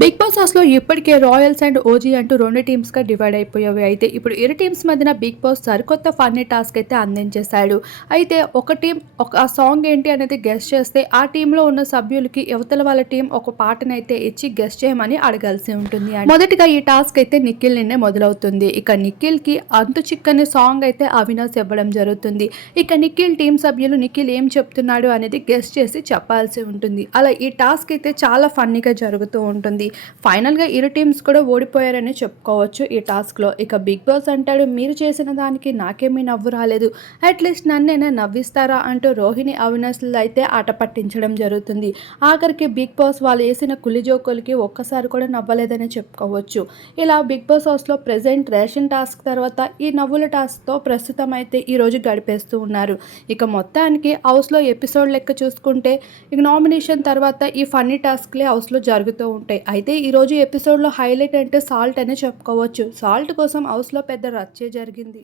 Big Boss హౌస్లో ఇప్పటికే Royals and OG అంటూ రెండు టీమ్స్గా డివైడ్ అయిపోయేవి అయితే ఇప్పుడు ఇరు టీమ్స్ మధ్యన బిగ్ బాస్ సరికొత్త ఫన్నీ టాస్క్ అయితే అందించేశాడు. అయితే ఒక టీం ఒక ఆ సాంగ్ ఏంటి అనేది గెస్ట్ చేస్తే ఆ టీంలో ఉన్న సభ్యులకి యువతల వాళ్ళ టీం ఒక పాటను అయితే ఇచ్చి గెస్ట్ చేయమని అడగాల్సి ఉంటుంది మొదటిగా ఈ టాస్క్ అయితే నిఖిల్ నిన్నే మొదలవుతుంది. ఇక నిఖిల్కి అంతు చిక్కని సాంగ్ అయితే అవినాష్ ఇవ్వడం జరుగుతుంది. ఇక నిఖిల్ టీం సభ్యులు నిఖిల్ ఏం చెప్తున్నాడు అనేది గెస్ట్ చేసి చెప్పాల్సి ఉంటుంది. అలా ఈ టాస్క్ అయితే చాలా ఫన్నీగా జరుగుతూ ఉంటుంది. ఫైనల్గా ఇరు టీమ్స్ కూడా ఓడిపోయారని చెప్పుకోవచ్చు ఈ టాస్క్లో ఇక బిగ్ బాస్ అంటాడు మీరు చేసిన దానికి నాకేమీ నవ్వు రాలేదు. అట్లీస్ట్ నన్నైనా నవ్విస్తారా? అంటూ రోహిణి అవినాష్లు అయితే ఆట పట్టించడం జరుగుతుంది. ఆఖరికి బిగ్ బాస్ వాళ్ళు వేసిన కులి జోకులకి ఒక్కసారి కూడా నవ్వలేదని చెప్పుకోవచ్చు. ఇలా బిగ్ బాస్ హౌస్లో ప్రెసెంట్ రేషన్ టాస్క్ తర్వాత ఈ నవ్వుల టాస్క్తో ప్రస్తుతం అయితే ఈరోజు గడిపేస్తూ ఉన్నారు. ఇక మొత్తానికి హౌస్లో ఎపిసోడ్ లెక్క చూసుకుంటే ఇక నామినేషన్ తర్వాత ఈ ఫన్నీ టాస్క్లే హౌస్లో జరుగుతూ ఉంటాయి. అయితే ఈరోజు ఎపిసోడ్లో హైలైట్ అంటే సాల్ట్ అనే చెప్పుకోవచ్చు. సాల్ట్ కోసం హౌస్లో పెద్ద రచ్చే జరిగింది.